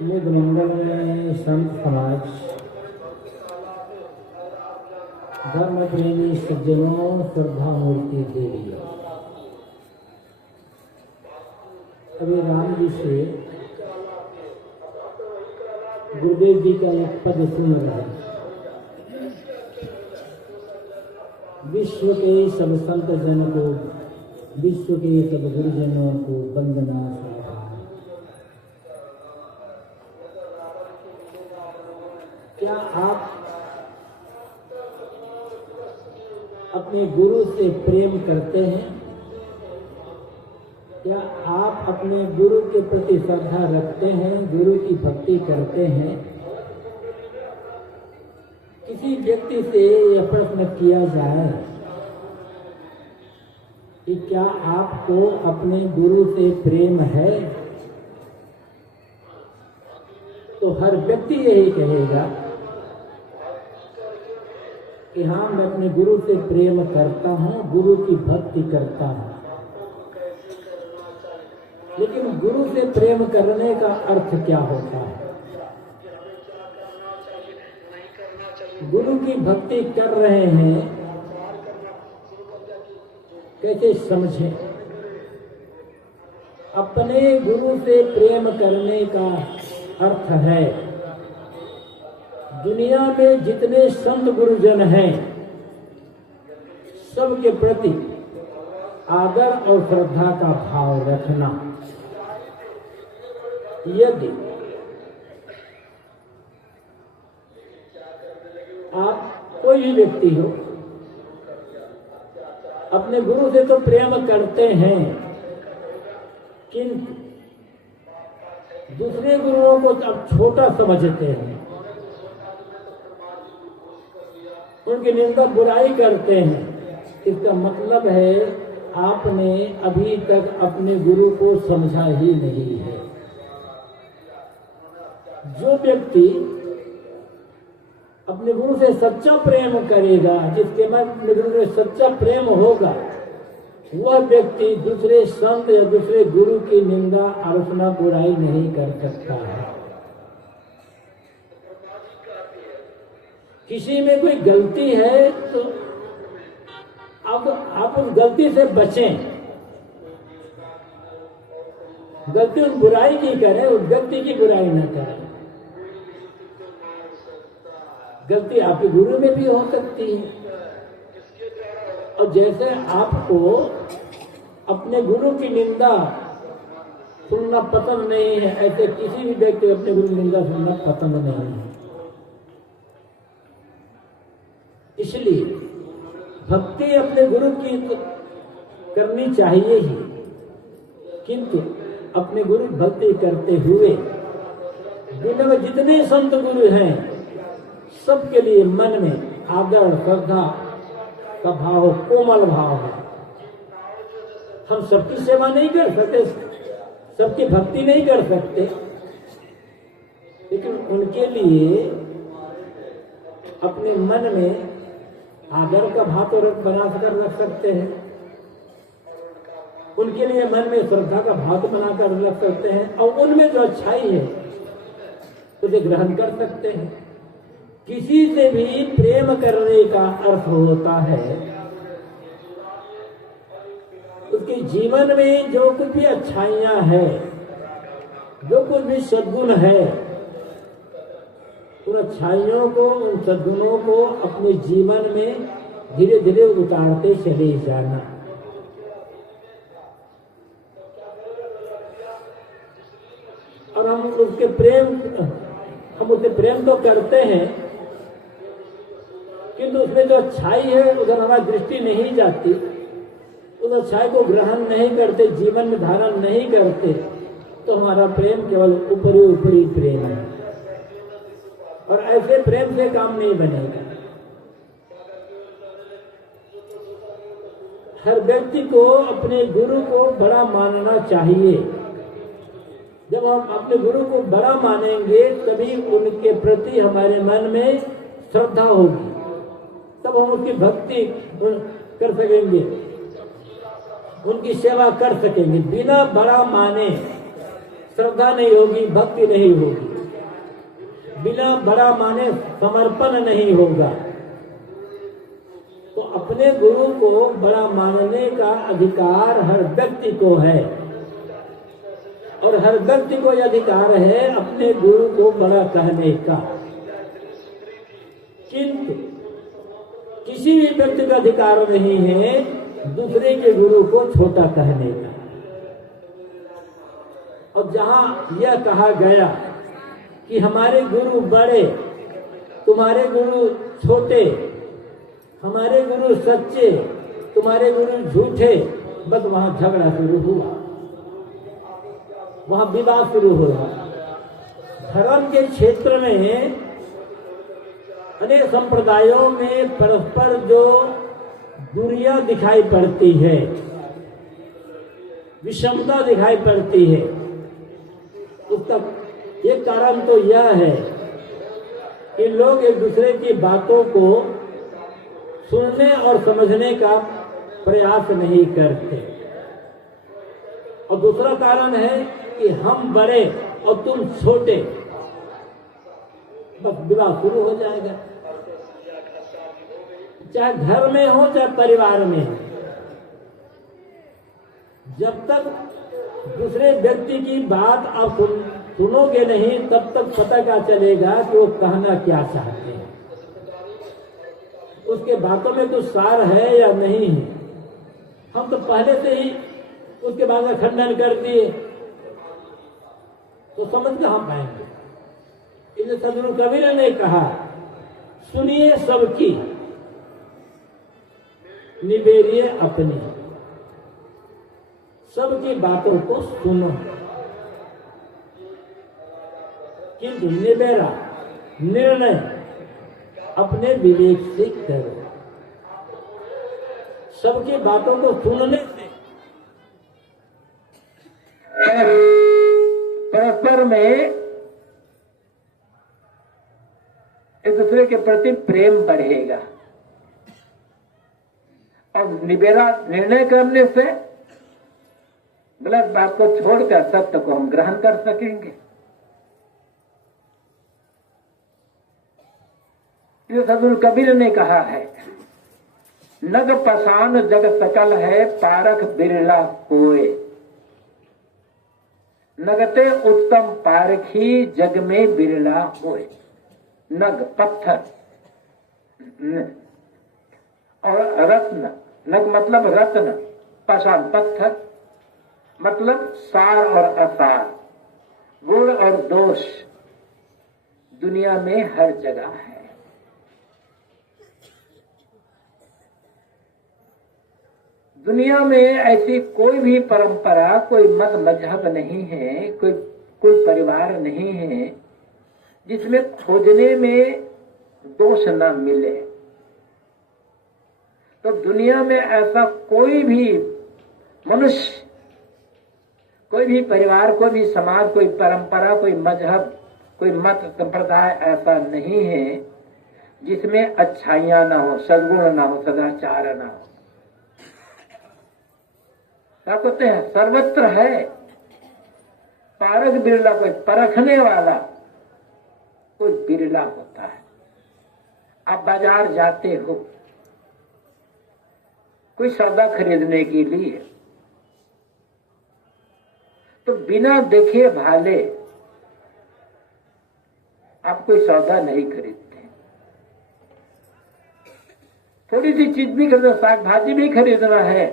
मुद मंगल में संत समाज, धर्म प्रेमी सज्जनों, श्रद्धा मूर्ति देवियों, अभी राम जी से गुरुदेव जी का एक पद सुन रहे। विश्व के सब संत जन को, विश्व के सब गुरुजनों को वंदना। क्या आप अपने गुरु से प्रेम करते हैं? क्या आप अपने गुरु के प्रति श्रद्धा रखते हैं, गुरु की भक्ति करते हैं? किसी व्यक्ति से यह प्रश्न किया जाए कि क्या आपको अपने गुरु से प्रेम है, तो हर व्यक्ति यही कहेगा कि हाँ, मैं अपने गुरु से प्रेम करता हूँ, गुरु की भक्ति करता हूँ। लेकिन गुरु से प्रेम करने का अर्थ क्या होता है? गुरु की भक्ति कर रहे हैं, कैसे समझें? अपने गुरु से प्रेम करने का अर्थ है दुनिया में जितने संत गुरुजन हैं, सबके प्रति आदर और श्रद्धा का भाव रखना। यदि आप कोई भी व्यक्ति हो, अपने गुरु से तो प्रेम करते हैं, किंतु दूसरे गुरुओं को अब छोटा समझते हैं, उनकी निंदा बुराई करते हैं। इसका मतलब है आपने अभी तक अपने गुरु को समझा ही नहीं है। जो व्यक्ति अपने गुरु से सच्चा प्रेम करेगा, जिसके मन अपने गुरु से सच्चा प्रेम होगा, वह व्यक्ति दूसरे संत या दूसरे गुरु की निंदा, आलोचना, बुराई नहीं कर सकता है। किसी में कोई गलती है तो आप उस गलती से बचें। गलती उस बुराई की करें, उस व्यक्ति की बुराई न करें। गलती आपके गुरु में भी हो सकती है, और जैसे आपको अपने गुरु की निंदा सुनना पसंद नहीं है, ऐसे किसी भी व्यक्ति को अपने गुरु की निंदा सुनना पसंद नहीं है। इसलिए भक्ति अपने गुरु की करनी चाहिए ही, किंतु अपने गुरु भक्ति करते हुए दुनिया में जितने संत गुरु हैं, सबके लिए मन में आदर, श्रद्धा का भाव, कोमल भाव है। हम सबकी सेवा नहीं कर सकते, सबकी भक्ति नहीं कर सकते, लेकिन उनके लिए अपने मन में आदर का भाव तो बना कर रख सकते हैं, उनके लिए मन में श्रद्धा का भाव तो बनाकर रख सकते हैं, और उनमें जो अच्छाई है उसे ग्रहण कर सकते हैं। किसी से भी प्रेम करने का अर्थ होता है उसके जीवन में जो कुछ भी अच्छाइयां है, जो कुछ भी सद्गुण है, उन अच्छाइयों को, उन सद्गुणों को अपने जीवन में धीरे धीरे उतारते चले जाना। और हम उससे प्रेम तो करते हैं, किंतु उसमें जो अच्छाई है उधर हमारी दृष्टि नहीं जाती, उस अच्छाई को ग्रहण नहीं करते, जीवन में धारण नहीं करते, तो हमारा प्रेम केवल ऊपरी ऊपरी प्रेम है, और ऐसे प्रेम से काम नहीं बनेगा। हर व्यक्ति को अपने गुरु को बड़ा मानना चाहिए। जब हम अपने गुरु को बड़ा मानेंगे, तभी उनके प्रति हमारे मन में श्रद्धा होगी, तब हम उसकी भक्ति कर सकेंगे, उनकी सेवा कर सकेंगे। बिना बड़ा माने श्रद्धा नहीं होगी, भक्ति नहीं होगी। बिना बड़ा माने समर्पण नहीं होगा। तो अपने गुरु को बड़ा मानने का अधिकार हर व्यक्ति को है, और हर व्यक्ति को यह अधिकार है अपने गुरु को बड़ा कहने का। किंतु किसी भी व्यक्ति का अधिकार नहीं है दूसरे के गुरु को छोटा कहने का। और जहां यह कहा गया कि हमारे गुरु बड़े, तुम्हारे गुरु छोटे, हमारे गुरु सच्चे, तुम्हारे गुरु झूठे, बस वहां झगड़ा शुरू हुआ, वहां विवाद शुरू हुआ। धर्म के क्षेत्र में अनेक संप्रदायों में परस्पर जो दूरियां दिखाई पड़ती है, विषमता दिखाई पड़ती है, उसका एक कारण तो यह है कि लोग एक दूसरे की बातों को सुनने और समझने का प्रयास नहीं करते। और दूसरा कारण है कि हम बड़े और तुम छोटे, बस विवाद शुरू हो जाएगा, चाहे घर में हो चाहे परिवार में हो। जब तक दूसरे व्यक्ति की बात आप सुनोगे नहीं तब तक पता क्या चलेगा कि वो कहना क्या चाहते हैं, उसके बातों में कुछ सार है या नहीं है। हम तो पहले से ही उसके बाद में खंडन कर दिए तो समझ कहां पाएंगे। इसलिए सदगुरु कबीर ने कहा, सुनिए सबकी निबेरिए अपनी, सबकी बातों को सुनो किंतु निबेरा निर्णय अपने विवेक से करो। सबकी बातों को सुनने से परस्पर में एक दूसरे के प्रति प्रेम बढ़ेगा, और निबेरा निर्णय करने से गलत बात को छोड़कर सत्य को हम ग्रहण कर सकेंगे। ये सदगुरु कबीर ने कहा है, नग पसान जग सकल है, पारख बिरला कोय, नगते उत्तम पारखी जग में बिरला होए। नग पत्थर और रत्न, नग मतलब रत्न, पाषाण पत्थर मतलब सार और असार, गुण और दोष दुनिया में हर जगह है। दुनिया में ऐसी कोई भी परंपरा, कोई मत मजहब नहीं है, कोई परिवार नहीं है जिसमें खोजने में दोष न मिले। तो दुनिया में ऐसा कोई भी मनुष्य, कोई भी परिवार, कोई भी समाज, कोई परंपरा, कोई मजहब, कोई मत संप्रदाय ऐसा नहीं है जिसमें अच्छाइयां ना हो, सद्गुण ना हो, सदाचार ना हो। क्या कहते हैं, सर्वत्र है। पारख बिरला, कोई परखने वाला कोई बिरला होता है। आप बाजार जाते हो कोई सौदा खरीदने के लिए, तो बिना देखे भाले आप कोई सौदा नहीं खरीदते। थोड़ी सी चीज भी खरीदना, साग भाजी भी खरीदना है,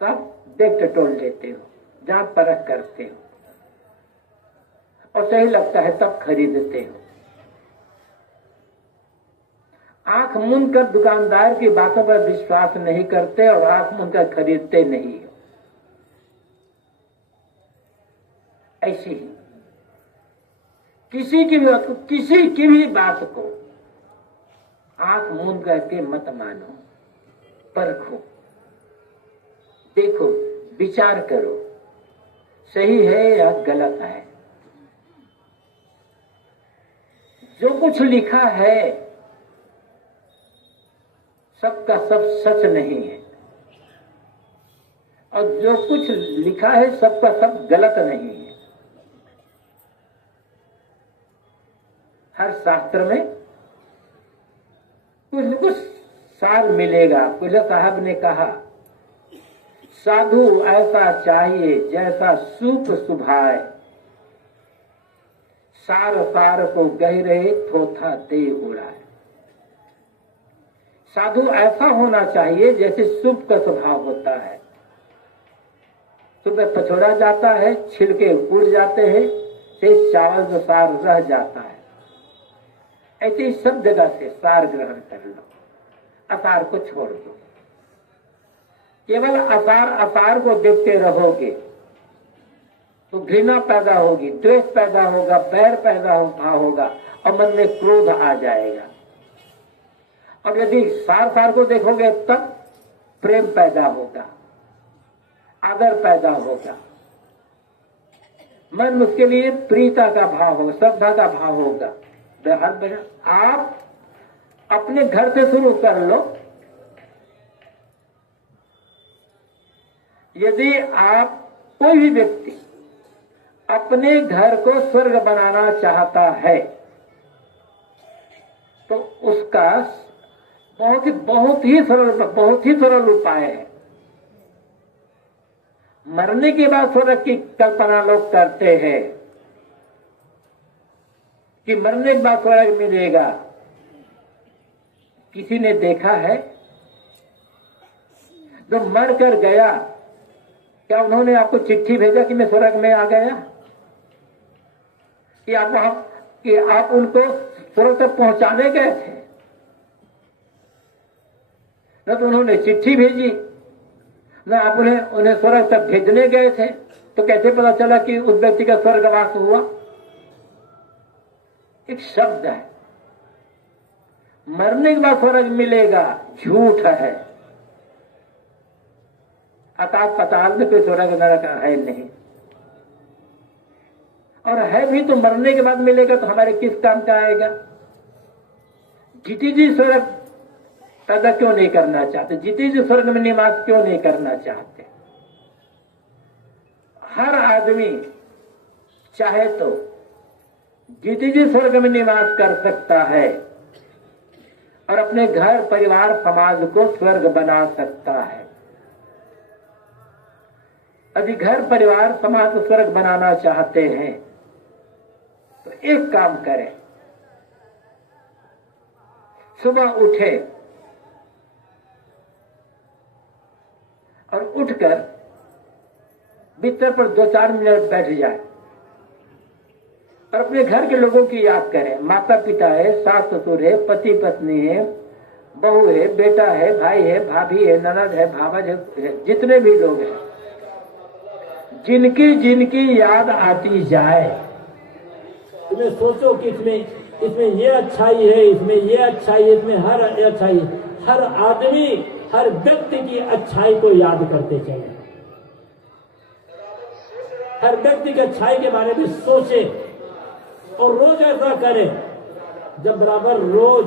तब देख टटोल लेते हो, जांच परख करते हो, और सही लगता है तब खरीदते हो। आंख मूंद कर दुकानदार की बातों पर विश्वास नहीं करते और आंख मूंद कर खरीदते नहीं हो। ऐसी ही किसी की भी बात को आंख मूंद करके मत मानो, परखो, देखो, विचार करो, सही है या गलत है। जो कुछ लिखा है सबका सब सच नहीं है, और जो कुछ लिखा है सबका सब गलत नहीं है। हर शास्त्र में कुछ न कुछ सार मिलेगा। कुल्ला साहब ने कहा, साधु ऐसा चाहिए जैसा सूप सुभाए, सार सार को गहरे थोथा दे उड़ाए। साधु ऐसा होना चाहिए जैसे सूप का स्वभाव होता है। सुबह पछोड़ा जाता है, छिलके उड़ जाते हैं, से चावल का सार रह जाता है। ऐसे ही सब जगह से सार ग्रहण कर लो, असार को छोड़ दो। केवल असार असार को देखते रहोगे तो घृणा पैदा होगी, द्वेष पैदा होगा, बैर पैदा होगा और मन में क्रोध आ जाएगा। और यदि सार सार को देखोगे तब प्रेम पैदा होगा, आदर पैदा होगा, मन उसके लिए प्रीता का भाव होगा, श्रद्धा का भाव होगा। आप अपने घर से शुरू कर लो। यदि आप कोई भी व्यक्ति अपने घर को स्वर्ग बनाना चाहता है तो उसका बहुत ही सरल उपाय है। मरने के बाद स्वर्ग की कल्पना लोग करते हैं कि मरने के बाद स्वर्ग मिलेगा। किसी ने देखा है जो मर कर गया, क्या उन्होंने आपको चिट्ठी भेजा कि मैं स्वर्ग में आ गया, कि आप उनको स्वर्ग तक पहुंचाने गए थे? न तो उन्होंने चिट्ठी भेजी, न आप उन्हें स्वर्ग तक भेजने गए थे। तो कैसे पता चला कि उस व्यक्ति का स्वर्गवास हुआ? एक शब्द है, मरने के बाद स्वर्ग मिलेगा, झूठ है। आकाश पाताल में कोई स्वर्ग नरक है नहीं, और है भी तो मरने के बाद मिलेगा तो हमारे किस काम का आएगा? जीती जी स्वर्ग पैदा क्यों नहीं करना चाहते? जीती जी स्वर्ग में निवास क्यों नहीं करना चाहते? हर आदमी चाहे तो जीती जी स्वर्ग में निवास कर सकता है और अपने घर परिवार समाज को स्वर्ग बना सकता है। यदि घर परिवार समाज को स्वर्ग बनाना चाहते हैं तो एक काम करें, सुबह उठे और उठकर बिस्तर पर 2-4 मिनट बैठ जाए और अपने घर के लोगों की याद करें। माता पिता है, सास ससुर है, पति पत्नी है, बहू है, बेटा है, भाई है, भाभी है, ननद है, भावज है, जितने भी लोग हैं, जिनकी याद आती जाए। तुम्हें सोचो कि इसमें ये अच्छाई है, इसमें ये अच्छाई है, इसमें हर अच्छाई, हर आदमी हर व्यक्ति की अच्छाई को याद करते चले, हर व्यक्ति की अच्छाई के बारे में सोचे और रोज ऐसा करें। जब बराबर रोज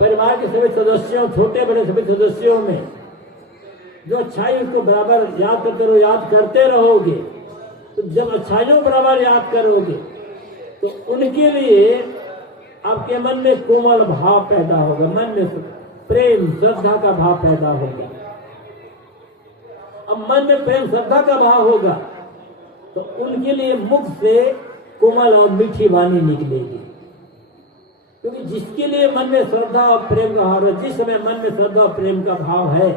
परिवार के सभी सदस्यों, छोटे बड़े सभी सदस्यों में जो अच्छाई उसको बराबर याद करते रहोगे, तो जब अच्छाइयों बराबर याद करोगे तो उनके लिए आपके मन में कोमल भाव पैदा होगा, मन में प्रेम श्रद्धा का भाव पैदा होगा। अब मन में प्रेम श्रद्धा का भाव होगा तो उनके लिए मुख से कोमल और मीठी वाणी निकलेगी। क्योंकि जिसके लिए मन में श्रद्धा और प्रेम का भाव है, जिस समय मन में श्रद्धा और प्रेम का भाव है,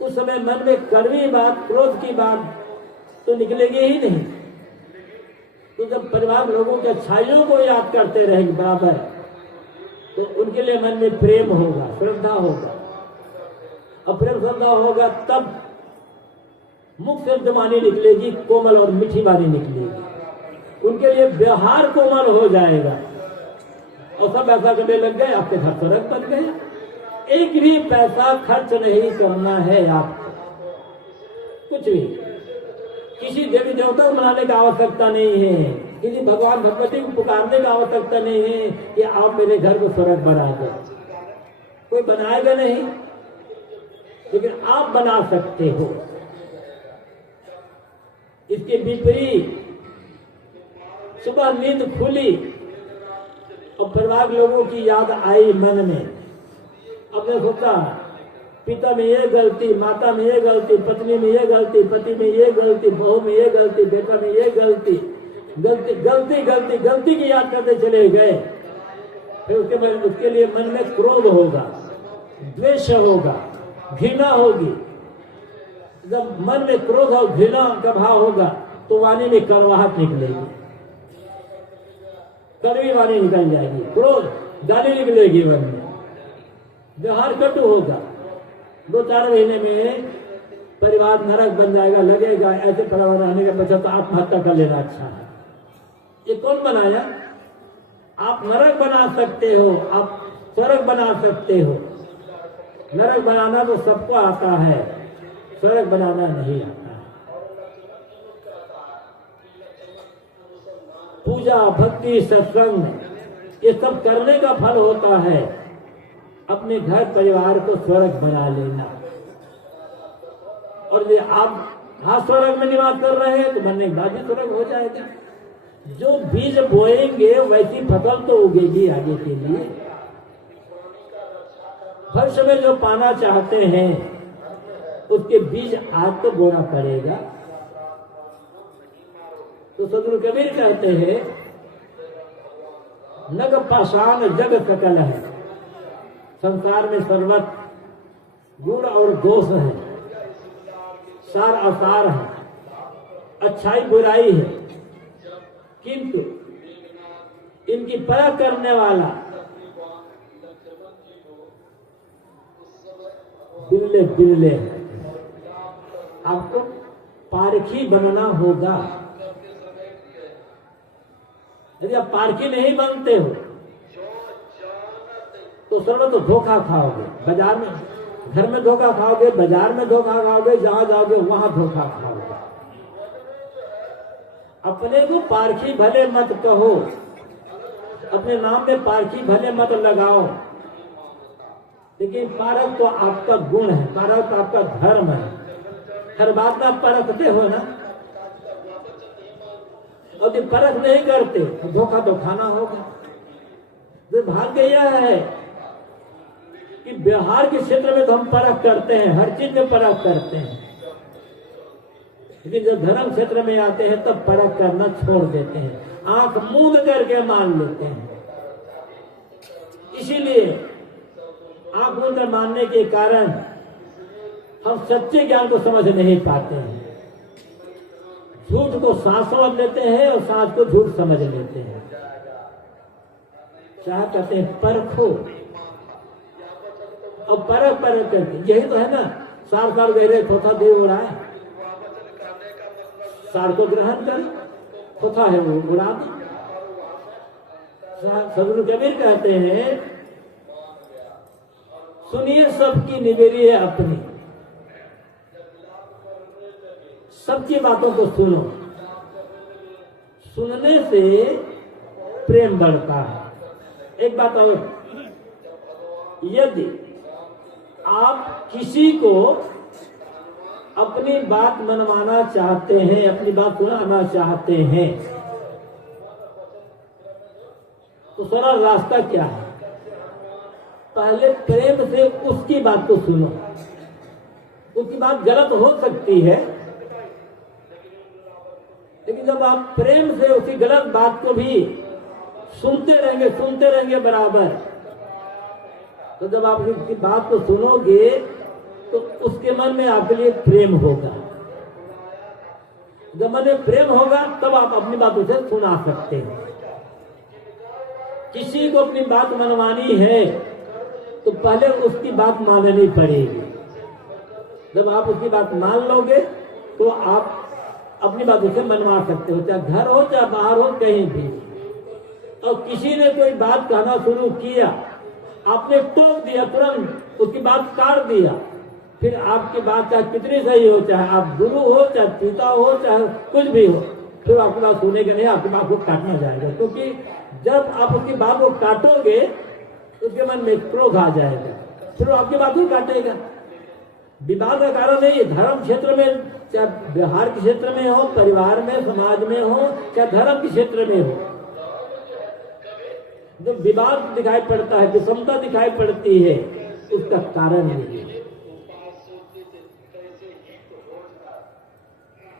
उस समय मन में कड़वी बात, क्रोध की बात तो निकलेगी ही नहीं। तो जब परिवार लोगों के अच्छाइयों को याद करते रहेंगे बराबर, तो उनके लिए मन में प्रेम होगा, श्रद्धा होगा, और प्रेम श्रद्धा होगा तब मुख से वाणी निकलेगी, कोमल और मीठी वाणी निकलेगी। उनके लिए व्यवहार कोमल हो जाएगा और सब ऐसा करने लग गए, आपके घर स्वर्ग बन गया। एक भी पैसा खर्च नहीं करना है आपको, कुछ भी। किसी देवी देवता को मनाने की आवश्यकता नहीं है, किसी भगवान भगवती को पुकारने की आवश्यकता नहीं है कि आप मेरे घर को स्वर्ग बना दो। कोई बनाएगा नहीं, लेकिन आप बना सकते हो। इसके विपरीत सुबह नींद खुली और परिवार लोगों की याद आई मन में, अपने सोचा पिता में ये गलती, माता में ये गलती, पत्नी में ये गलती, पति में ये गलती, बहू में ये गलती, बेटा में ये गलती, गलती गलती गलती गलती की याद करते चले गए। फिर उसके लिए मन में क्रोध होगा, द्वेष होगा, घृणा होगी। जब मन में क्रोध और घृणा का भाव होगा तो वाणी में कड़वाहट निकलेगी, कड़वी वाणी निकल जाएगी, क्रोध गाली निकलेगी मन में, व्यवहार कटु होगा। 2-4 महीने में परिवार नरक बन जाएगा, लगेगा ऐसे परिवार रहने के बच्चा तो आत्महत्या कर लेना अच्छा है। ये कौन बनाया? आप नरक बना सकते हो, आप स्वर्ग बना सकते हो। नरक बनाना तो सबको आता है, स्वर्ग बनाना नहीं आता है। पूजा, भक्ति, सत्संग ये सब करने का फल होता है अपने घर परिवार को स्वर्ग बना लेना। और ये आप स्वर्ग में निवास कर रहे हैं तो बनने के बाद भी स्वर्ग हो जाएगा। जो बीज बोएंगे वैसी फसल तो उगेगी आगे के लिए। भविष्य में जो पाना चाहते हैं उसके बीज आज तो बोना पड़ेगा। तो सदगुरु कबीर कहते हैं नग पाषाण जग सकल है, संसार में सर्वत्र गुण और दोष है, सार असार है, अच्छाई बुराई है, किंतु इनकी परख करने वाला बिरले बिरले है। आपको पारखी बनना होगा। यदि आप पारखी नहीं बनते हो तो सर्व तो धोखा खाओगे। बाजार में, घर में धोखा खाओगे, बाजार में धोखा खाओगे, जहां जाओगे वहां धोखा खाओगे। अपने को पारखी भले मत कहो, अपने नाम में पारखी भले मत लगाओ, लेकिन पारख तो आपका गुण है, पारख तो आपका धर्म है। हर बात में आप परखते हो ना। और यदि परख नहीं करते तो धोखा तो खाना होगा। दुर्भाग्य यह है कि व्यवहार के क्षेत्र में तो हम परख करते हैं, हर चीज में परख करते हैं, लेकिन जब धर्म क्षेत्र में आते हैं तब परख करना छोड़ देते हैं, आंख मूंद करके मान लेते हैं। इसीलिए आंख मूंद कर मानने के कारण हम सच्चे ज्ञान को समझ नहीं पाते हैं। झूठ को साच समझ लेते हैं और साच को झूठ समझ लेते हैं। क्या कहते हैं? परखो और परख करके, यही तो है ना। सार सार गहरे थोथा दे हो रहा है, सार को ग्रहण कर, थोथा है वो उड़ा दो। सदगुरु कबीर कहते हैं सुनिए सबकी निवेरी है अपनी, सबकी बातों को सुनो, सुनने से प्रेम बढ़ता है। एक बात और, यदि आप किसी को अपनी बात मनवाना चाहते हैं, अपनी बात सुनाना चाहते हैं, तो सरल रास्ता क्या है? पहले प्रेम से उसकी बात को सुनो। उसकी बात गलत हो सकती है, लेकिन जब आप प्रेम से उसकी गलत बात को भी सुनते रहेंगे बराबर, तो जब आप उसकी बात को सुनोगे तो उसके मन में आपके लिए प्रेम होगा। जब मन में प्रेम होगा तब आप अपनी बात उसे सुना सकते हैं। किसी को अपनी बात मनवानी है तो पहले उसकी बात माननी पड़ेगी। जब आप उसकी बात मान लोगे तो आप अपनी बात उसे मनवा सकते हो, चाहे घर हो चाहे बाहर हो, कहीं भी। और किसी ने कोई बात कहना शुरू किया, आपने टोक दिया, तुरंत उसकी बात काट दिया, फिर आपकी बात चाहे कितनी सही हो, चाहे आप गुरु हो, चाहे पिता हो, चाहे कुछ भी हो, फिर आपकी बात सुनेगा नहीं, आपकी बात को काटना जाएगा। क्योंकि जब आप उसकी बात को काटोगे उसके मन में क्रोध आ जाएगा, फिर वो आपकी बात को काटेगा। विवाद का कारण नहीं, धर्म क्षेत्र में, चाहे व्यवहार के क्षेत्र में हो, परिवार में, समाज में हो, चाहे धर्म के क्षेत्र में हो, जो विवाद दिखाई पड़ता है, विषमता दिखाई पड़ती है, उसका कारण यही है।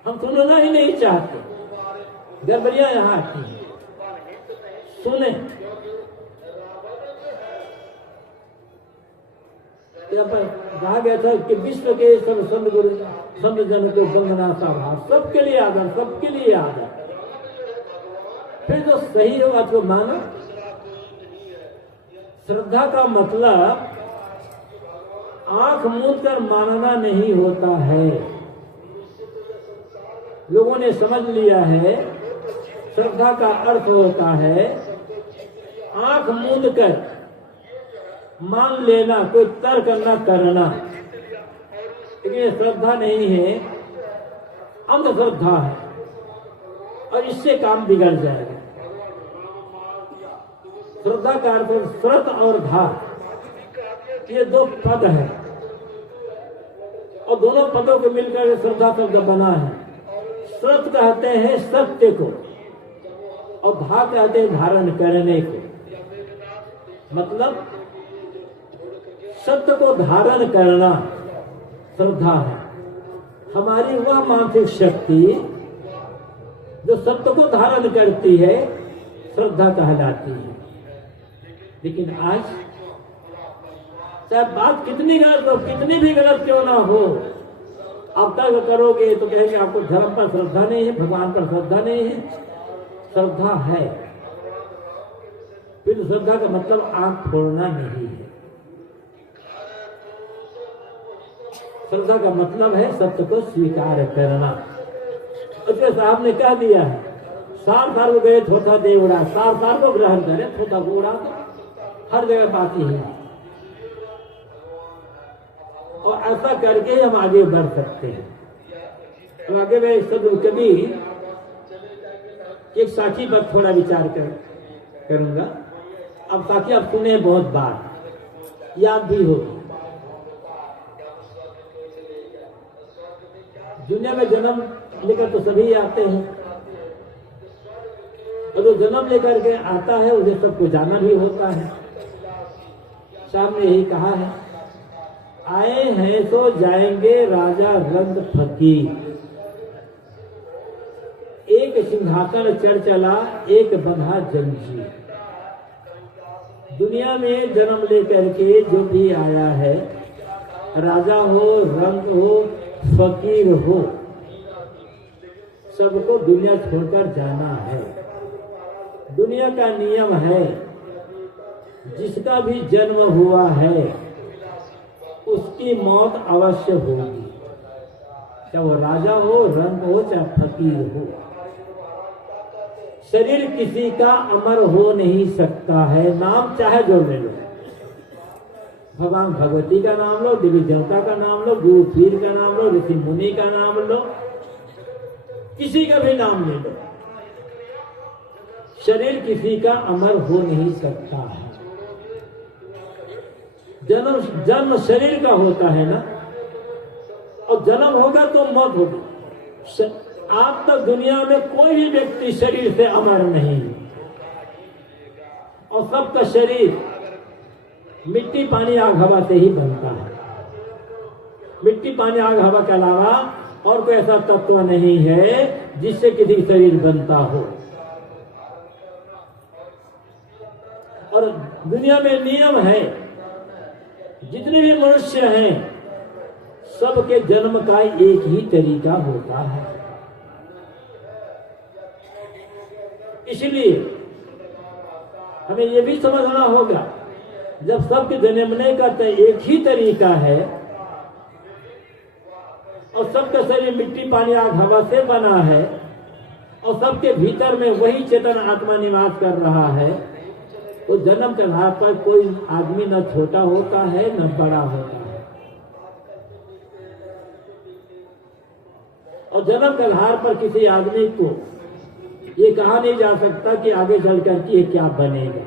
हम सुनना ही नहीं चाहते, गड़बड़ियां यहां आती हैं। सुने, यहाँ पर कहा गया था कि विश्व के सब संत गुरु संत जन को वंदना साभार, सबके लिए आदर, सबके लिए आदर। फिर जो सही होगा तो मानो। श्रद्धा का मतलब आंख मूंद कर मानना नहीं होता है। लोगों ने समझ लिया है श्रद्धा का अर्थ होता है आंख मूंद कर मान लेना, कोई तर्क न करना। लेकिन ये श्रद्धा नहीं है, अंधश्रद्धा है, और इससे काम बिगड़ जाएगा। श्रद्धा का अर्थ श्रद्ध और धा, ये दो पद है, और दोनों पदों को मिलकर श्रद्धा शब्द बना है। श्रद्ध कहते हैं सत्य को, और धा कहते हैं धारण करने को। मतलब सत्य को धारण करना श्रद्धा है। हमारी वह मानसिक शक्ति जो सत्य को धारण करती है श्रद्धा कहलाती है। लेकिन आज चाहे बात कितनी गलत हो, कितनी भी गलत क्यों ना हो, आप तर्क करोगे तो कहेंगे आपको धर्म पर श्रद्धा नहीं है, भगवान पर श्रद्धा नहीं है। श्रद्धा है, फिर श्रद्धा का मतलब आंख फोड़ना नहीं है। श्रद्धा का मतलब है सत्य को स्वीकार करना। उसके साहब ने कह दिया है, सार सार को गए थोथा दे उड़ा, सार सार को ग्रहण करे, थोथा को उड़ा। तो हर जगह बात ही है, और ऐसा करके हम आगे बढ़ सकते हैं। तो आगे मैं कभी एक साखी पर थोड़ा विचार करूंगा। अब साखी आप सुने बहुत बार, याद भी होगी। दुनिया में जन्म लेकर तो सभी आते हैं, और जो जन्म लेकर के आता है उसे सबको जाना भी होता है। साहब ने यही कहा है, आए हैं तो जाएंगे राजा रंग फकीर। एक सिंहासन चढ़ चला, एक बंधा जंजीर। दुनिया में जन्म लेकर के जो भी आया है, राजा हो, रंग हो, फकीर हो, सबको दुनिया छोड़कर जाना है। दुनिया का नियम है, जिसका भी जन्म हुआ है उसकी मौत अवश्य होगी, चाहे वो राजा हो, रंग हो, चाहे फकीर हो। शरीर किसी का अमर हो नहीं सकता है, नाम चाहे जो ले लो। भगवान भगवती का नाम लो, देवी देवता का नाम लो, गुरु पीर का नाम लो, ऋषि मुनि का नाम लो, किसी का भी नाम ले लो, शरीर किसी का अमर हो नहीं सकता है। जन्म शरीर का होता है ना, और जन्म होगा तो मौत होगी। आज तक दुनिया में कोई भी व्यक्ति शरीर से अमर नहीं, और सबका शरीर मिट्टी पानी आग हवा से ही बनता है। मिट्टी पानी आग हवा के अलावा और कोई ऐसा तत्व नहीं है जिससे किसी शरीर बनता हो। और दुनिया में नियम है, जितने भी मनुष्य हैं सबके जन्म का एक ही तरीका होता है। इसलिए हमें यह भी समझना होगा, जब सबके जन्मने का एक ही तरीका है और सबका शरीर मिट्टी पानी आग हवा से बना है और सबके भीतर में वही चेतन आत्मा निवास कर रहा है, तो जन्म के आधार पर कोई आदमी न छोटा होता है न बड़ा होता है। और जन्म के आधार पर किसी आदमी को ये कहा नहीं जा सकता कि आगे चल करके ये क्या बनेगा।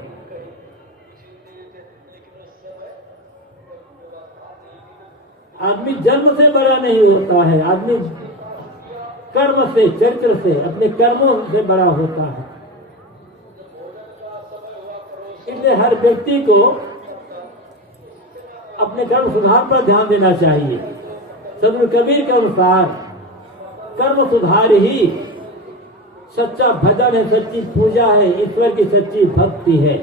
आदमी जन्म से बड़ा नहीं होता है, आदमी कर्म से, चरित्र से, अपने कर्मों से बड़ा होता है। इसलिए हर व्यक्ति को अपने कर्म सुधार पर ध्यान देना चाहिए। सदगुरु कबीर के अनुसार कर्म सुधार ही सच्चा भजन है, सच्ची पूजा है, ईश्वर की सच्ची भक्ति है।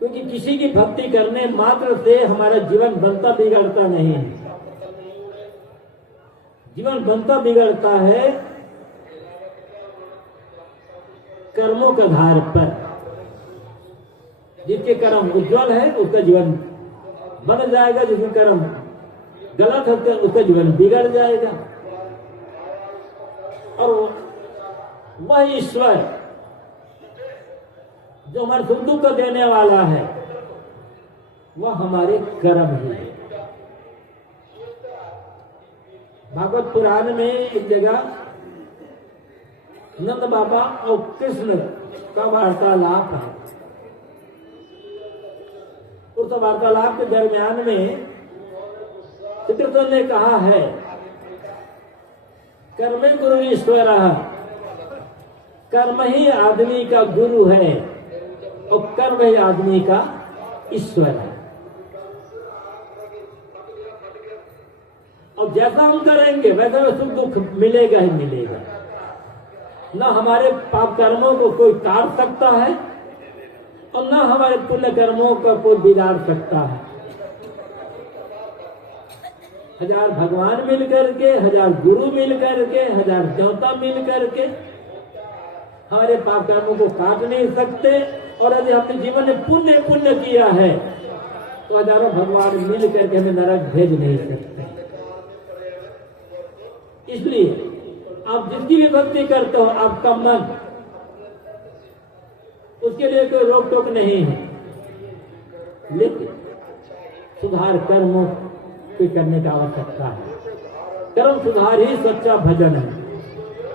क्योंकि किसी की भक्ति करने मात्र से हमारा जीवन बनता बिगड़ता नहीं है। जीवन बनता बिगड़ता है कर्मों के आधार पर। जिसके कर्म उज्जवल है उसका जीवन बन जाएगा, जिसके कर्म गलत है उसका जीवन बिगड़ जाएगा। और वह ईश्वर जो हमारे सुख दुख को देने वाला है वह हमारे कर्म ही है। भागवत पुराण में एक जगह नंद बाबा और कृष्ण का वार्तालाप है। उस वार्तालाप के दरमियान में कृष्ण ने कहा है, कर्मे गुरु ईश्वर, कर्म ही आदमी का गुरु है और कर्म ही आदमी का ईश्वर है। और जैसा हम करेंगे वैसा सुख दुख मिलेगा ही मिलेगा। न हमारे पाप कर्मों को कोई काट सकता है और न हमारे पुण्य कर्मों का कोई बिगाड़ सकता है। हजार भगवान मिल करके, हजार गुरु मिल करके, हजार देवता मिल करके हमारे पाप कर्मों को काट नहीं सकते। और यदि हमने जीवन में पुण्य किया है तो हजारों भगवान मिल करके हमें नरक भेज नहीं सकते। इसलिए आप जिसकी भी भक्ति करते हो, आपका मन, उसके लिए कोई रोक टोक नहीं है, लेकिन सुधार कर्मों को करने का आवश्यकता है। कर्म सुधार ही सच्चा भजन है।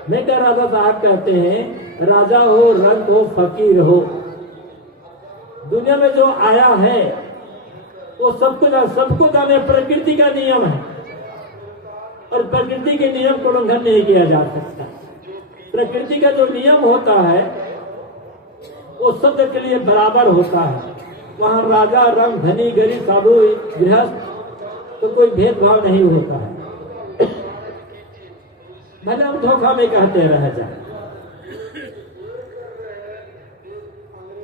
मैं क्या राजा साहब कहते हैं, राजा हो, रंग हो, फकीर हो, दुनिया में जो आया है वो सबको जाने प्रकृति का नियम है और प्रकृति के नियम को उल्लंघन नहीं किया जा सकता। प्रकृति का जो नियम होता है वो सब के लिए बराबर होता है। वहां राजा, रंग, धनी, गरीब, साधु, गृहस्थ तो कोई भेदभाव नहीं होता है। भले हम धोखा में कहते रह जाए,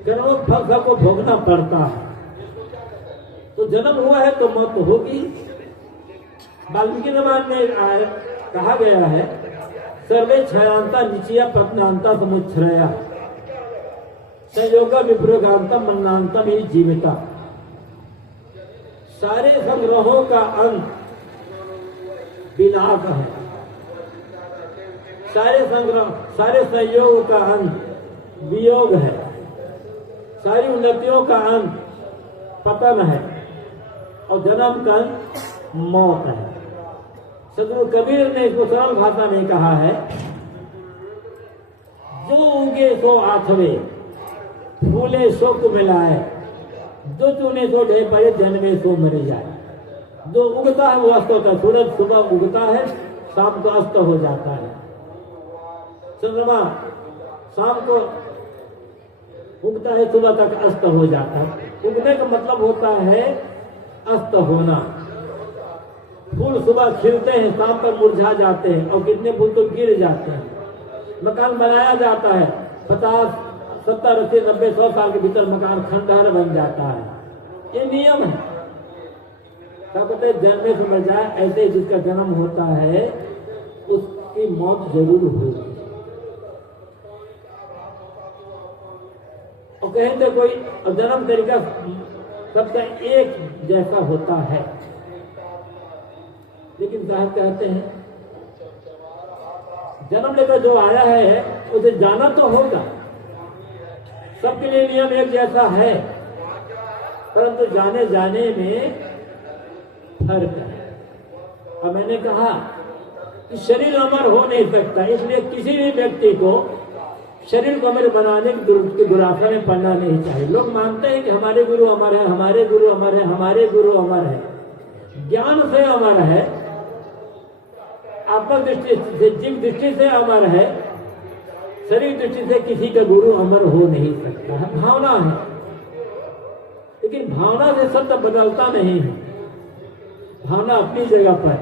कर्मों फल सबको भोगना पड़ता है। तो जन्म हुआ है तो मौत तो होगी। वाल्मीकि रामायण में कहा गया है, सर्वे क्षयांता निचया पत्नांता समुच्छ्रया संयोगा विप्रगांता मरणांतम ही जीविता। सारे संग्रहों का अंत विनाश है, सारे संयोग का अंत वियोग है, सारी उन्नतियों का अंत पतन है और जन्म का अंत मौत है। सदगुरु कबीर ने इसको सरल भाषा में कहा है, जो उगे सो आठवे, फूले सो को मिलाए, जो चुने सो ढे पड़े, जन्मे सो मर जाए। जो उगता है वो अस्त होता है। सूरज सुबह उगता है, शाम को अस्त हो जाता है। चंद्रमा शाम को उगता है, सुबह तक अस्त हो जाता है। उगने का मतलब होता है अस्त होना। फूल सुबह खिलते हैं, शाम तक मुरझा जाते हैं और कितने फूल तो गिर जाते हैं। मकान बनाया जाता है, 50, 70, 80, 90, 100 साल के भीतर मकान खंडहर बन जाता है। ये नियम है। क्या कहते हैं, जन्मे से मर जाए। ऐसे जिसका जन्म होता है उसकी मौत जरूर होगी। और कहेंगे कोई जन्म तरीका सबका एक जैसा होता है, लेकिन साहब कहते हैं जन्म लेकर जो आया है उसे जाना तो होगा। सबके लिए नियम एक जैसा है, परंतु जाने जाने में फर्क है। अब मैंने कहा कि शरीर अमर हो नहीं सकता, इसलिए किसी भी व्यक्ति को शरीर को अमर बनाने की दुराशा में पड़ना नहीं चाहिए। लोग मानते हैं कि हमारे गुरु अमर है, हमारे गुरु अमर है, हमारे गुरु अमर है। ज्ञान से अमर है, आत्म दृष्टि से, जीव दृष्टि से अमर है। शरीर दृष्टि से किसी का गुरु अमर हो नहीं सकता है। भावना है, लेकिन भावना से सत्य बदलता नहीं है। भावना अपनी जगह पर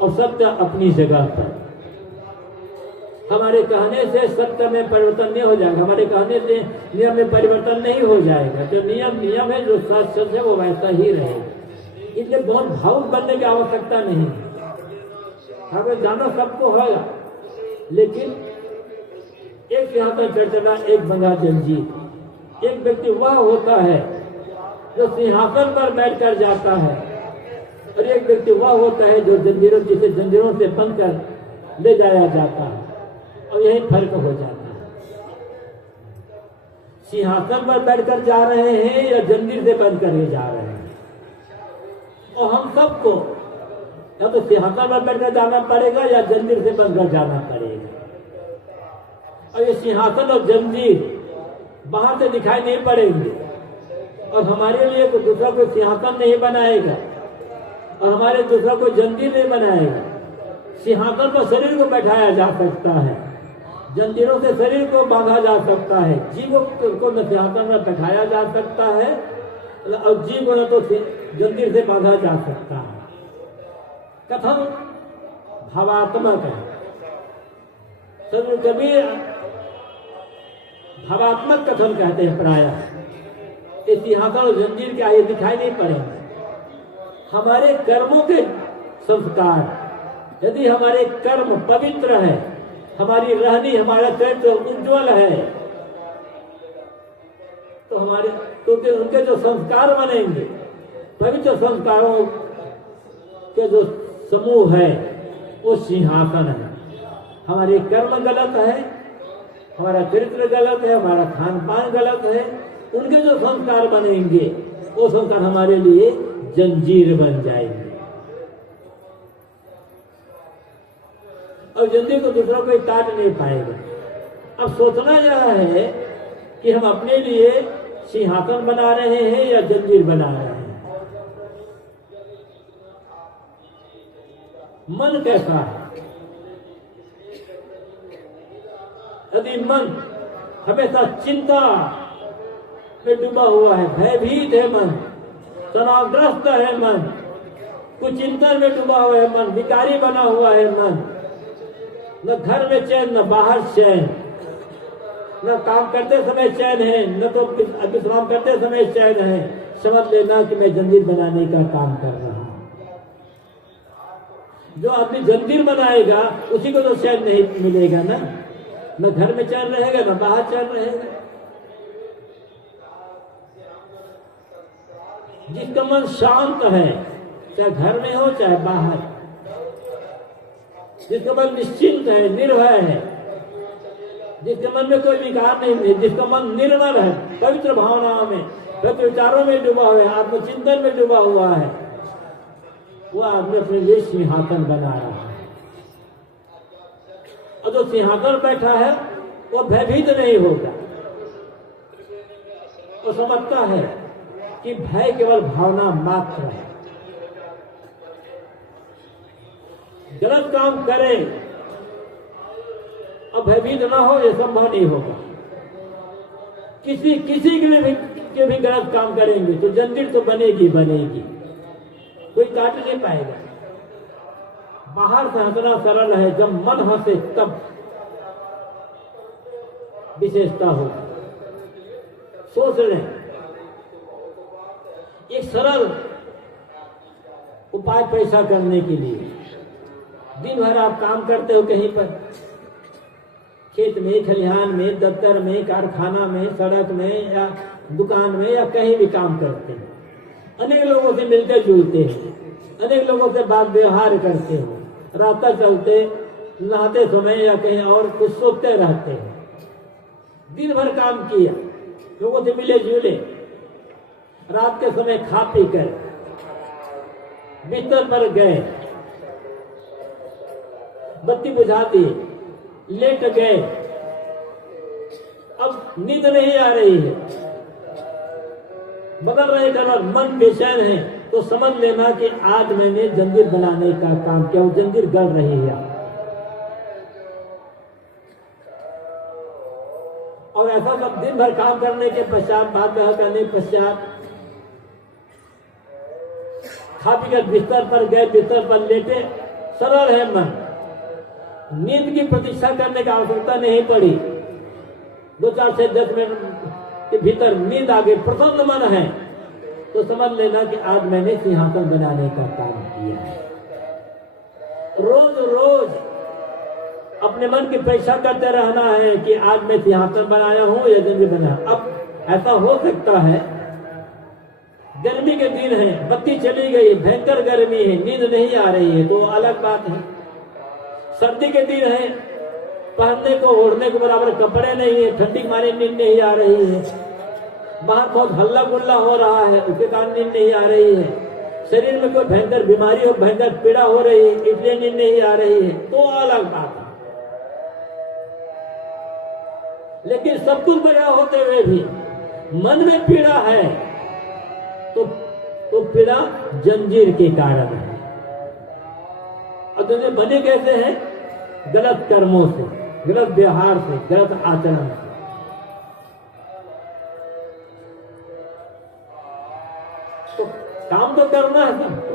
और सत्य अपनी जगह पर। हमारे कहने से सत्य में परिवर्तन नहीं हो जाएगा, हमारे कहने से नियम में परिवर्तन नहीं हो जाएगा। जो नियम नियम है, जो सच सच है, वो वैसा ही रहेगा। इसलिए बहुत भावुक बनने की आवश्यकता नहीं है। हमें जाना सबको होगा, लेकिन एक सिंहासन चढ़ना, एक बंधा जंजीर। एक व्यक्ति वह होता है जो सिंहासन पर बैठकर जाता है, और एक व्यक्ति वह होता है जो जंजीरों, जिसे जंजीरों से बंधकर ले जाया जाता है। और यही फर्क हो जाता है। सिंहासन पर बैठकर जा रहे हैं या जंजीर से बंध कर जा रहे हैं। और हम सबको या तो सिंहासन पर बैठकर जाना पड़ेगा या जंजीर से बंधकर जाना पड़ेगा। और ये सिंहासन और जंजीर बाहर से दिखाई नहीं पड़ेंगे, और हमारे लिए तो दूसरा कोई सिंहासन नहीं बनाएगा, और हमारे दूसरा कोई जंजीर नहीं बनाएगा। सिंहासन पर शरीर को बैठाया जा सकता है, जंजीरों से शरीर को बांधा जा सकता है। जीव को न सिंहासन में बैठाया जा सकता है, और जीव को न तो जंजीर से बांधा जा सकता है। कथन भावात्मक है। कबीर भावात्मक कथन कहते हैं। प्रायः इस सिंहासन और जंजीर के आगे दिखाई नहीं पड़ेंगे। हमारे कर्मों के संस्कार, यदि हमारे कर्म पवित्र है, हमारी रहनी, हमारा चरित्र उज्ज्वल है, तो उनके जो संस्कार बनेंगे, पवित्र संस्कारों के जो समूह है, वो सिंहासन है। हमारे कर्म गलत है, हमारा चरित्र गलत है, हमारा खान पान गलत है, उनके जो संस्कार बनेंगे, वो संस्कार हमारे लिए जंजीर बन जाएंगे। और जंजीर को दूसरा कोई काट नहीं पाएगा। अब सोचना यह है कि हम अपने लिए सिंहासन बना रहे हैं या जंजीर बना रहे हैं। मन कैसा है? यदि मन हमेशा चिंता में डूबा हुआ है, भयभीत है मन, तनावग्रस्त है मन, कुचिंतन में डूबा हुआ है मन, विकारी बना हुआ है मन, न घर में चैन, न बाहर चैन, न काम करते समय चैन है, न तो विश्राम करते समय चैन है, समझ लेना कि मैं जंजीर बनाने का काम कर रहा हूं। जो आदमी जंजीर बनाएगा उसी को तो चैन नहीं मिलेगा ना, न घर में चैन रहेगा, न बाहर चैन रहेगा। जिसका मन शांत है, चाहे घर में हो चाहे बाहर, जिसका मन निश्चिंत है, निर्भय है, जिसके मन में कोई विकार नहीं है, जिसका मन निर्मल है, पवित्र भावनाओं में, पवित्र विचारों में डूबा हुआ है, आत्मचिंतन में डूबा हुआ है, वो आदमी अपने लिए सिंहासन बना रहा है। और जो सिंहासन बैठा है वो भयभीत नहीं होगा। वो समझता है कि भय केवल भावना मात्र है। गलत काम करे और भयभीत ना हो, यह संभव नहीं होगा। किसी के भी गलत काम करेंगे तो जंजीर तो बनेगी, कोई काट नहीं पाएगा। बाहर से हंसना सरल है, जब मन हंसे तब विशेषता होगी। सोच लें, एक सरल उपाय पैसा करने के लिए। दिन भर आप काम करते हो कहीं पर, खेत में, खलिहान में, दफ्तर में, कारखाना में, सड़क में या दुकान में, या कहीं भी काम करते हैं। अनेक लोगों से मिलते जुलते हैं, अनेक लोगों से बात व्यवहार करते हो, रास्ता चलते, नहाते समय या कहीं और कुछ सोचते रहते हैं। दिन भर काम किया, लोगों से मिले जुले, रात के समय खा पी कर बिस्तर पर गए, बत्ती बुझा दी, लेट गए, अब नींद नहीं आ रही है, बदल रहे कलर, मन बेचैन है, तो समझ लेना कि आज मैंने जंजीर बनाने का काम किया, वो जंजीर गल रही है। और ऐसा सब दिन भर काम करने के पश्चात, बात करने के पश्चात खा पी कर बिस्तर पर गए, बिस्तर पर लेटे, सरल है मन, नींद की प्रतीक्षा करने की आवश्यकता नहीं पड़ी। 2-4 से 10 मिनट के भीतर नींद आ गई, प्रसन्न मन है, तो समझ लेना कि आज मैंने सिंहासन बनाने का काम किया है। रोज रोज अपने मन की परीक्षा करते रहना है कि आज मैं सिंहासन बनाया हूं या जंजीर बनाया। अब ऐसा हो सकता है, गर्मी के दिन है, बत्ती चली गई, भयंकर गर्मी है, नींद नहीं आ रही है, तो अलग बात है। सर्दी के दिन है, पहनने को ओढ़ने को बराबर कपड़े नहीं है, ठंडी के मारे नींद नहीं आ रही है, बाहर बहुत हल्ला गुल्ला हो रहा है, उसके कारण नींद नहीं आ रही है, शरीर में कोई भयंकर बीमारी हो, भयंकर पीड़ा हो रही है, इसलिए नींद नहीं आ रही है, तो अलग बात है। लेकिन सब कुछ बढ़िया होते हुए भी मन में पीड़ा है, तो पीड़ा जंजीर के कारण है। और जंजीर बने कैसे हैं? गलत कर्मों से, गलत व्यवहार से, गलत आचरण से। तो काम तो करना है सबको।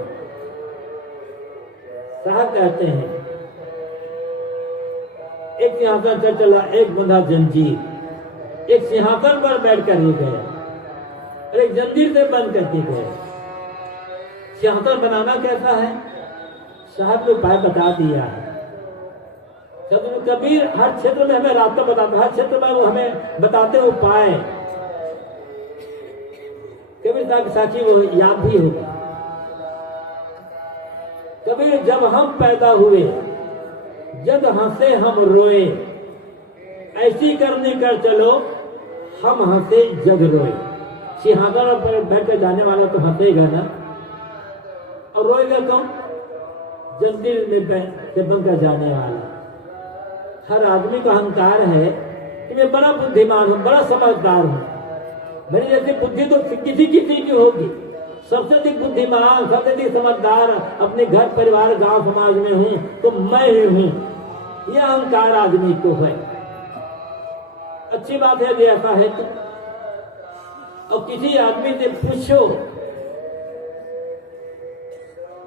साहब कहते हैं, एक सिंहासन चल चला, एक बंधा जंजीर, एक सिंहासन पर बैठकर ही गया और एक जंजीर से बंद करके गया। सिंहासन बनाना कैसा है? साहब ने उपाय बता दिया है। सदगुरु कबीर हर क्षेत्र में हमें रास्ता बताते, हर क्षेत्र में वो हमें बताते उपाय। कबीर साहब की साखी वो याद भी होगा। कबीर, जब हम पैदा हुए, जग हंसे हम रोए, ऐसी करनी कर चलो, हम हंसे जग रोए। सिंहासन पर बैठकर जाने वाला तो हंसेगा ना, और रोएगा कौन? जंजीर में से बनकर जाने वाला। हर आदमी का अहंकार है कि मैं बड़ा बुद्धिमान हूं, बड़ा समझदार हूं। मेरी जैसी बुद्धि तो किसी किसी की होगी। सबसे अधिक बुद्धिमान, सबसे अधिक समझदार अपने घर परिवार गांव समाज में हूं तो मैं ही हूं, यह अहंकार आदमी को है। अच्छी बात है यदि ऐसा है तो। और किसी आदमी से पूछो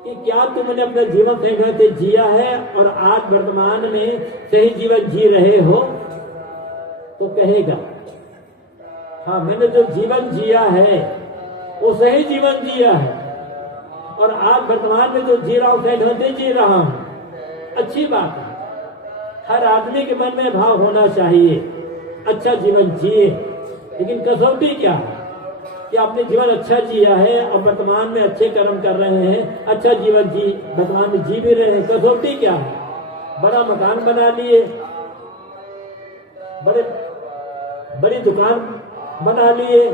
कि क्या तुमने अपना जीवन सही ढंग से जिया है और आज वर्तमान में सही जीवन जी रहे हो, तो कहेगा हाँ, मैंने जो जीवन जिया है वो सही जीवन जिया है, और आज वर्तमान में जो जी रहा हूं सही ढंग से जी रहा हूं। अच्छी बात है। हर आदमी के मन में भाव होना चाहिए, अच्छा जीवन जिए। लेकिन कसौटी क्या है कि आपने जीवन अच्छा जिया है और वर्तमान में अच्छे कर्म कर रहे हैं, अच्छा जीवन वर्तमान में जी भी रहे हैं। कसौटी क्या है? बड़ा मकान बना लिए, बड़ी दुकान बना लिए,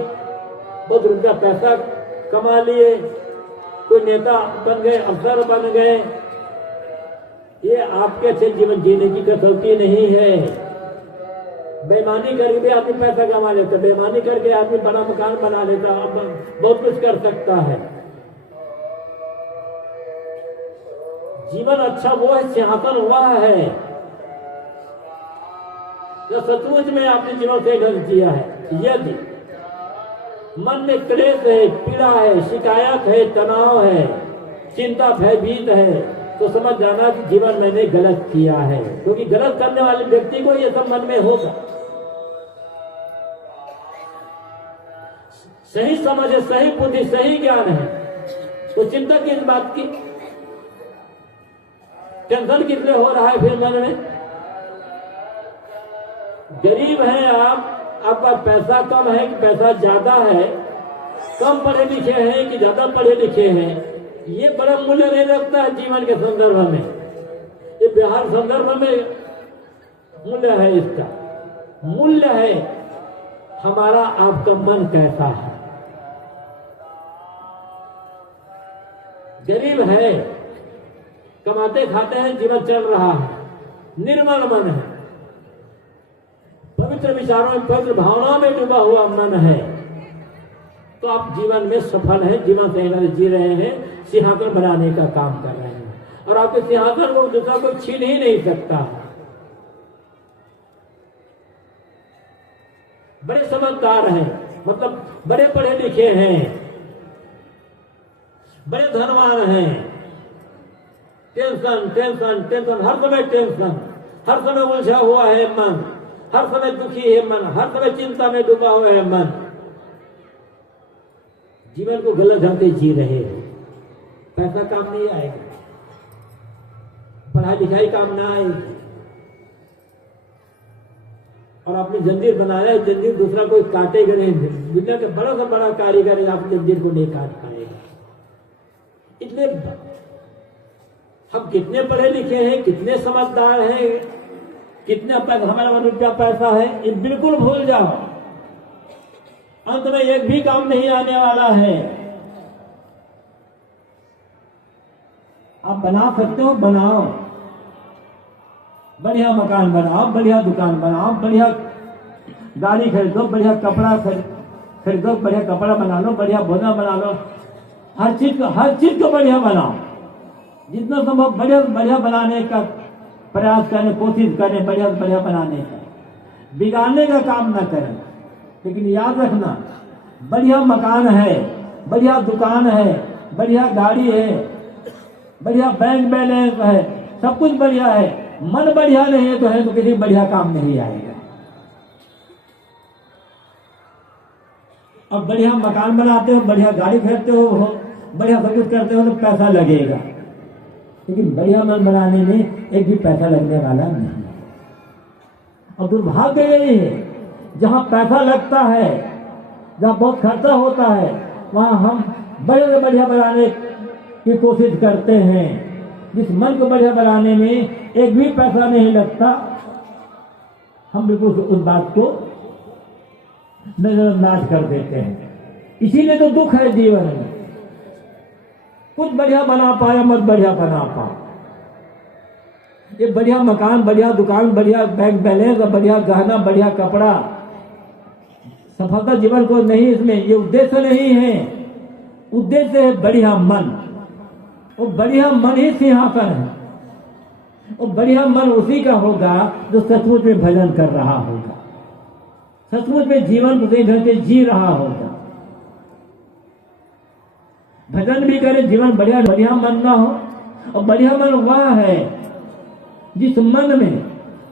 बहुत रुपया पैसा कमा लिए, कोई नेता बन गए, अफसर बन गए। ये आपके अच्छे जीवन जीने की कसौटी नहीं है। बेईमानी करके भी आदमी पैसा कमा लेता, बेईमानी करके आदमी बड़ा मकान बना लेता, बहुत कुछ कर सकता है। जीवन अच्छा वो है, सिंहासन हुआ है जो सचमुच में आपने जीवन से ढंग किया है। यदि मन में क्लेश है, पीड़ा है, शिकायत है, तनाव है, चिंता भयभीत है, तो समझ जाना कि जीवन मैंने गलत किया है। क्योंकि गलत करने वाले व्यक्ति को यह सब मन में होगा। सही समझ है, सही बुद्धि, सही ज्ञान है, तो चिंता किस बात की? टेंशन किस लिए हो रहा है फिर मन में? गरीब हैं आप, आपका पैसा कम है कि पैसा ज्यादा है, कम पढ़े लिखे हैं कि ज्यादा पढ़े लिखे हैं, ये बड़ा मूल्य नहीं रखता है जीवन के संदर्भ में। ये व्यवहार संदर्भ में मूल्य है। इसका मूल्य है हमारा आपका मन कैसा है। गरीब है, कमाते खाते हैं, जीवन चल रहा है, निर्मल मन है, पवित्र विचारों में, पवित्र भावनाओं में डूबा हुआ मन है, तो आप जीवन में सफल हैं, जीवन सही जी रहे हैं, सिंहासन बनाने का काम कर रहे हैं। और आपके सिंहासन को दूसरा कोई छीन ही नहीं सकता। बड़े समझदार हैं, मतलब बड़े पढ़े लिखे हैं, बड़े धनवान हैं, टेंशन टेंशन टेंशन, हर समय टेंशन, हर समय उलझा हुआ है मन, हर समय दुखी है मन, हर समय चिंता में डूबा हुआ है मन, जीवन को गलत ढंग से जी रहे हो। पैसा काम नहीं आएगा, पढ़ाई लिखाई काम ना आएगी, और आपने जंजीर बनाया है, जंजीर दूसरा कोई काटेगा नहीं। दुनिया के बड़ा से बड़ा कारीगर है, आप जंजीर को नहीं काट पाएगा। इतने हम कितने पढ़े लिखे हैं, कितने समझदार हैं, कितने पैसा हमारा रुपया पैसा है, ये बिल्कुल भूल जाओ। अंत में एक भी काम नहीं आने वाला है। आप बना सकते हो, बनाओ, बढ़िया मकान बनाओ, बढ़िया दुकान बनाओ, बढ़िया गाड़ी खरीदो, बढ़िया कपड़ा खरीदो, बढ़िया कपड़ा बना लो, बढ़िया भोजन बना लो, हर चीज को बढ़िया बनाओ। जितना संभव बढ़िया बढ़िया बनाने का प्रयास करें, कोशिश करें, बढ़िया बढ़िया बनाने का, बिगाड़ने का काम न करें। लेकिन याद रखना, बढ़िया मकान है, बढ़िया दुकान है, बढ़िया गाड़ी है, बढ़िया बैंक बैलेंस है, सब कुछ बढ़िया है, मन बढ़िया नहीं है तो किसी बढ़िया काम नहीं आएगा। अब बढ़िया मकान बनाते हो, बढ़िया गाड़ी खरीदते हो, बढ़िया सब कुछ करते हो तो पैसा लगेगा, लेकिन बढ़िया मन बनाने में एक भी पैसा लगने वाला नहीं। और दुर्भाग्य यही है, जहां पैसा लगता है, जहां बहुत खर्चा होता है, वहां हम बड़े से बढ़िया बनाने की कोशिश करते हैं। जिस मन को बढ़िया बनाने में एक भी पैसा नहीं लगता, हम बिल्कुल उस बात को नजरअंदाज कर देते हैं। इसीलिए तो दुख है जीवन में। कुछ बढ़िया बना पाया, मत बढ़िया बना पा। ये बढ़िया मकान, बढ़िया दुकान, बढ़िया बैंक बैलेंस, बढ़िया गहना, बढ़िया कपड़ा, सफलता जीवन को नहीं, इसमें ये उद्देश्य नहीं है। उद्देश्य है बढ़िया मन। और बढ़िया मन ही सिंहासन है। और बढ़िया मन उसी का होगा जो सचमुच में भजन कर रहा होगा, सचमुच में जीवन को सही ढंग से जी रहा होगा। भजन भी करे, जीवन बढ़िया बढ़िया मन ना हो। और बढ़िया मन वह है जिस मन में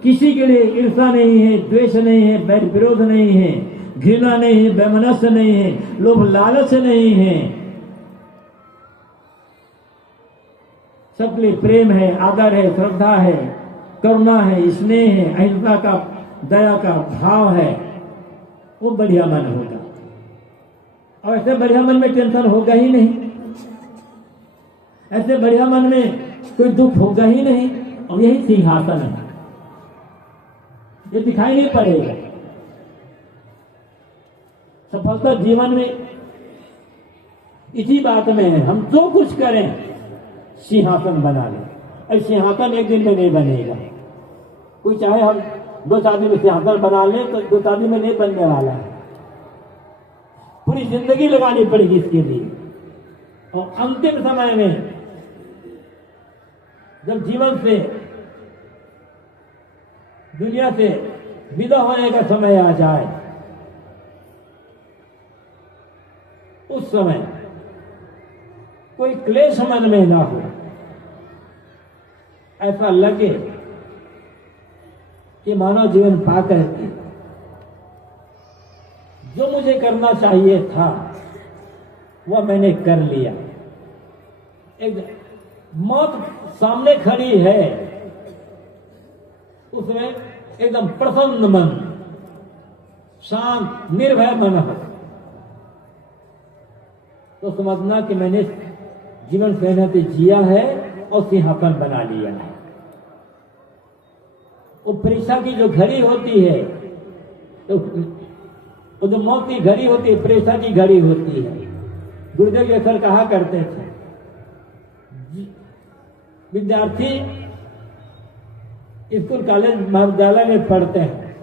किसी के लिए ईर्षा नहीं है, द्वेष नहीं है, बैर विरोध नहीं है, घृणा नहीं है, वैमनस्य नहीं है, लोभ लालच नहीं है, सबके लिए प्रेम है, आदर है, श्रद्धा है, करुणा है, स्नेह है, अहिंसा का, दया का भाव है, वो बढ़िया मन होगा। और ऐसे बढ़िया मन में टेंशन होगा ही नहीं, ऐसे बढ़िया मन में कोई दुख होगा ही नहीं। और यही सिंहासन है, ये दिखाई नहीं पड़ेगा। सफलता जीवन में इसी बात में है, हम जो कुछ करें सिंहासन बना लें। और सिंहासन एक दिन में नहीं बनेगा। कोई चाहे हम 2 शादी में सिंहासन बना लें तो 2 शादी में नहीं बनने वाला है, पूरी जिंदगी लगानी पड़ेगी इसके लिए। और अंतिम समय में जब जीवन से, दुनिया से विदा होने का समय आ जाए, उस समय कोई क्लेश मन में ना हो, ऐसा लगे कि मानव जीवन पाकर के जो मुझे करना चाहिए था वह मैंने कर लिया। एक मौत सामने खड़ी है, उसमें एकदम प्रसन्न मन, शांत निर्भय मन हो तो समझना कि मैंने जीवन सहनते जिया है और सिंहासन बना लिया है। वो परीक्षा की जो घड़ी होती है, तो वो जो मौत की घड़ी होती है, परीक्षा की घड़ी होती है। गुरुदेव जी अक्सर कहा करते थे, विद्यार्थी स्कूल कॉलेज महाविद्यालय में पढ़ते हैं,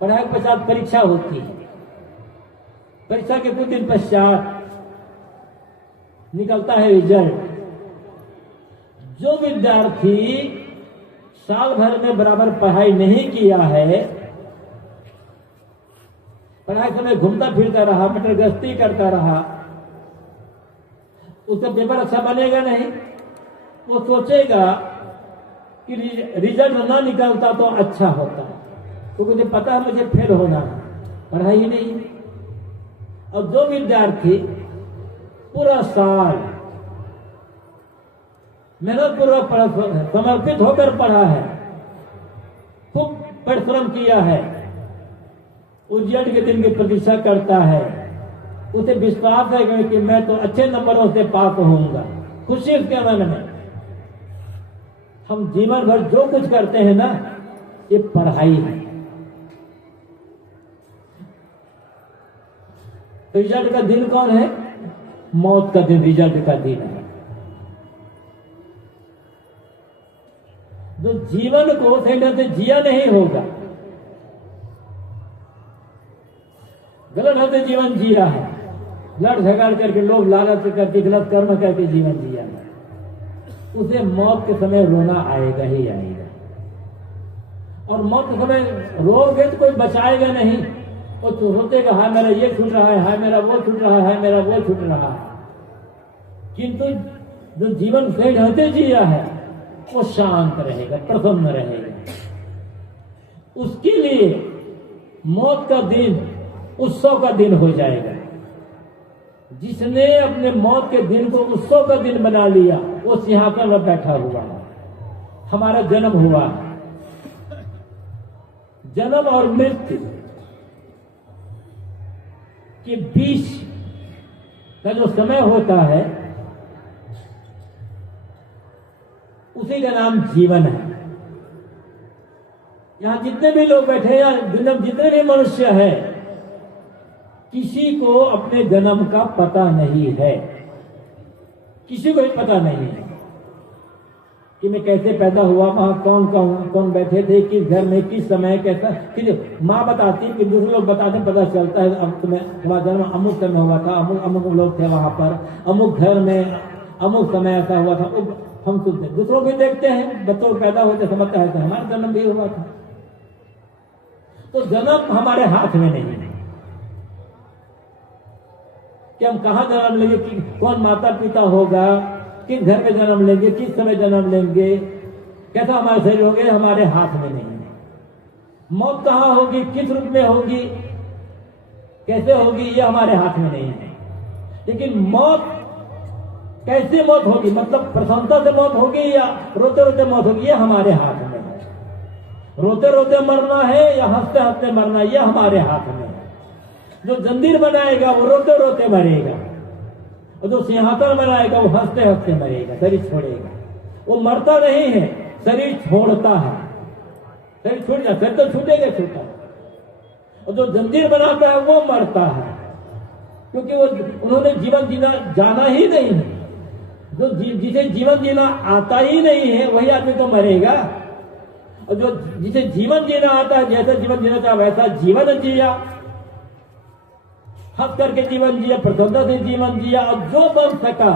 पढ़ाई के पश्चात परीक्षा होती है। परीक्षा के कुछ दिन पश्चात निकलता है रिजल्ट। जो विद्यार्थी साल भर में बराबर पढ़ाई नहीं किया है, पढ़ाई समय घूमता फिरता रहा, मटर गश्ती करता रहा, उसका पेपर अच्छा बनेगा नहीं। वो सोचेगा कि रिजल्ट ना निकलता तो अच्छा होता, क्योंकि मुझे पता है मुझे फेल होना है, पढ़ाई ही नहीं। और जो विद्यार्थी पूरा साल मेहनत पूर्वक समर्पित होकर पढ़ा है, खूब परिश्रम किया है, रिजल्ट के दिन की प्रतीक्षा करता है, उसे विश्वास है कि मैं तो अच्छे नंबरों से पास होऊंगा, खुशी उसके मन में। हम जीवन भर जो कुछ करते हैं ना, ये पढ़ाई है। रिजल्ट का दिन कौन है? मौत का दिन रिजल्ट का दिन है। जो जीवन को सही ढंग से जिया नहीं होगा, गलत ढंग से जीवन जिया है, लड़ झगड़ करके, लोग लालच करके, गलत कर्म करके जीवन जिया है, उसे मौत के समय रोना आएगा ही आएगा। और मौत के समय रोगे तो कोई बचाएगा नहीं। वो तो सोचेगा हाय मेरा ये छूट रहा है, हाय मेरा वो छूट रहा है, हाय मेरा वो छूट रहा है। किंतु जो जीवन सही ढंग से जिया है वो शांत रहेगा, प्रसन्न रहेगा। उसके लिए मौत का दिन उत्सव का दिन हो जाएगा। जिसने अपने मौत के दिन को उत्सव का दिन बना लिया, वो सिंहासन में बैठा हुआ है। हमारा जन्म हुआ है, जन्म और मृत्यु के बीच का जो समय होता है, उसी का नाम जीवन है। यहां जितने भी लोग बैठे हैं, दुनिया में जितने भी मनुष्य है, किसी को अपने जन्म का पता नहीं है। किसी को भी पता नहीं है कि मैं कैसे पैदा हुआ, वहां कौन कौन बैठे थे, किस घर में, किस समय, कैसा। माँ बताती, कि दूसरे लोग बताते, पता चलता है अब तुम्हारा जन्म अमुक समय हुआ था, अमुक लोग थे वहां पर, अमुक घर में अमुक समय ऐसा हुआ था। हम सुनते, दूसरों भी देखते हैं, बच्चों पैदा होते समझता है तो हमारा जन्म भी हुआ था। तो जन्म हमारे हाथ में नहीं है कि हम कहां जन्म लेंगे, कि कौन माता पिता होगा, किस घर में जन्म लेंगे, किस समय जन्म लेंगे, कैसा हमारा शरीर होगा, हमारे हाथ में नहीं है। मौत कहां होगी, किस रूप में होगी, कैसे होगी, ये हमारे हाथ में नहीं है। लेकिन मौत कैसे मौत होगी, मतलब प्रसन्नता से मौत होगी या रोते रोते मौत होगी, ये हमारे हाथ में है। रोते रोते मरना है या हंसते हंसते मरना, ये हमारे हाथ में है। जो जंजीर बनाएगा वो रोते रोते मरेगा, और जो सिंहासन बनाएगा वो हंसते हंसते मरेगा, शरीर छोड़ेगा। वो मरता नहीं है, शरीर छोड़ता है। शरीर छूट जाता, शरीर तो छूटेगा छूटा, और जो जंजीर बनाता है वो मरता है, क्योंकि वो उन्होंने जीवन जीना जाना ही नहीं है। जो जिसे जीवन जीना आता ही नहीं है, वही आदमी तो मरेगा। और जो जिसे जीवन जीना आता है, जैसा जीवन जीना चाहे वैसा जीवन जिया, हंस करके जीवन जिया, प्रसन्नता से जीवन जिया। और जो बन सका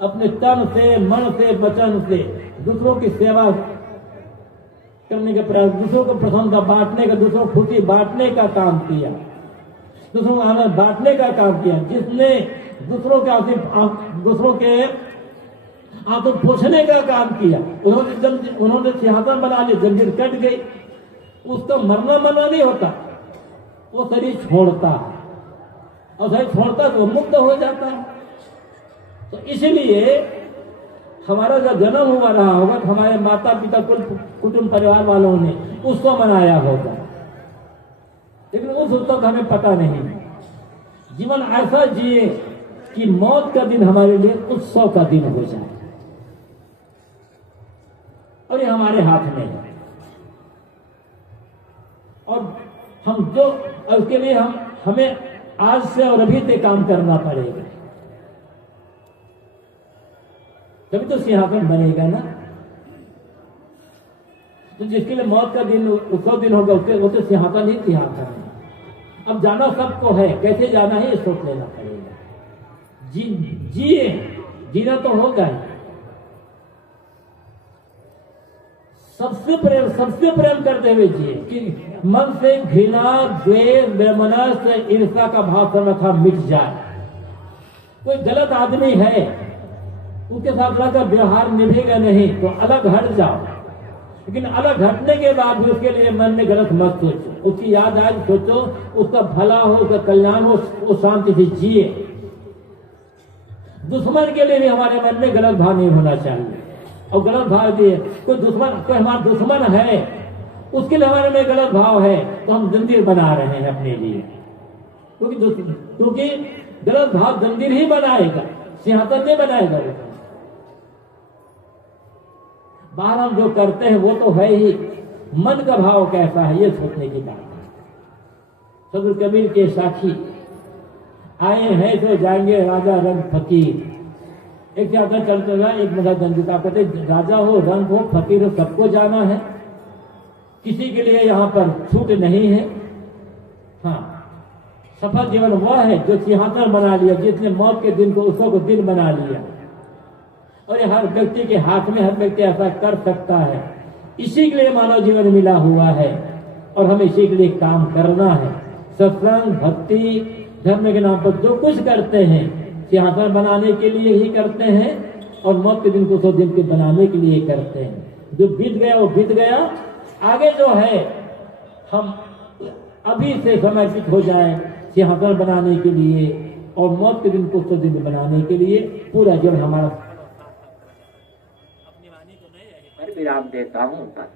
अपने तन से, मन से, वचन से दूसरों की सेवा करने का प्रयास, दूसरों को प्रसन्नता बांटने का, दूसरों को खुशी बांटने का काम किया, दूसरों को आनंद बांटने का काम किया। जिसने दूसरों के आंसू पोछने का काम किया, उन्होंने सिंहासन बना लिया, जंजीर कट गई। उसका मरना नहीं होता, वो शरीर छोड़ता है, और शरीर छोड़ता तो मुक्त हो जाता है। तो इसलिए हमारा जब जन्म हुआ रहा होगा, तो हमारे माता पिता, कुटुंब परिवार वालों ने उसको मनाया होगा, लेकिन उस उत्सव का हमें पता नहीं है। जीवन ऐसा जिए कि मौत का दिन हमारे लिए उत्सव का दिन हो जाए, और ये हमारे हाथ में है। और हम जो, उसके लिए हमें आज से और अभी से काम करना पड़ेगा, तभी तो सिंहासन बनेगा ना। तो जिसके लिए मौत का दिन उत्सव दिन होगा, उसके वो तो सिंहासन ही सिंहासन है। अब जाना सबको है, कैसे जाना है ये सोच लेना पड़ेगा। जिए, जीना तो होगा ही। सबसे प्रेम करते हुए जिए, कि मन से घृणा, द्वेष, वैमनस्य, ईर्ष्या का भाव सर्वथा मिट जाए। कोई गलत आदमी है, उसके साथ का व्यवहार निभेगा नहीं तो अलग हट जाओ, लेकिन अलग हटने के बाद भी उसके लिए मन में गलत मत सोचो, उसकी याद आज सोचो, उसका भला हो, उसका कल्याण हो, वो शांति से जिए। दुश्मन के लिए भी हमारे मन में गलत भाव नहीं होना चाहिए। और गलत भाव दिए कोई हमारा दुश्मन है, उसके लिए हमारे में गलत भाव है तो हम जंजीर बना रहे हैं अपने लिए, क्योंकि गलत भाव जंजीर ही बनाएगा, सिंहासन नहीं बनाएगा। बाहर हम जो करते हैं वो तो है ही, मन का भाव कैसा है ये सोचने की बात है। सदगुरु कबीर के साथी आए हैं तो जाएंगे राजा रंग फकीर। एक जाकर चलते रहा, एक मजा दंडिता कहते राजा हो, रंग हो, फकीर हो, सबको जाना है, किसी के लिए यहाँ पर छूट नहीं है। हाँ, सफल जीवन वह है जो सिंहासन बना लिया, जिसने मौत के दिन को उसको को दिन बना लिया। और ये हर व्यक्ति के हाथ में, हर व्यक्ति ऐसा कर सकता है। इसी के लिए मानव जीवन मिला हुआ है और हमें इसी के लिए काम करना है। सत्संग, भक्ति, धर्म के नाम पर जो कुछ करते हैं सिंहासन बनाने के लिए ही करते हैं और मौत के दिन को 100 दिन के बनाने के लिए करते हैं। जो बीत गया वो बीत गया, आगे जो है हम अभी से समर्पित हो जाएं सिंहासन बनाने के लिए और मौत के दिन को 100 दिन बनाने के लिए पूरा जीवन हमारा। पर विराम देता हूं पर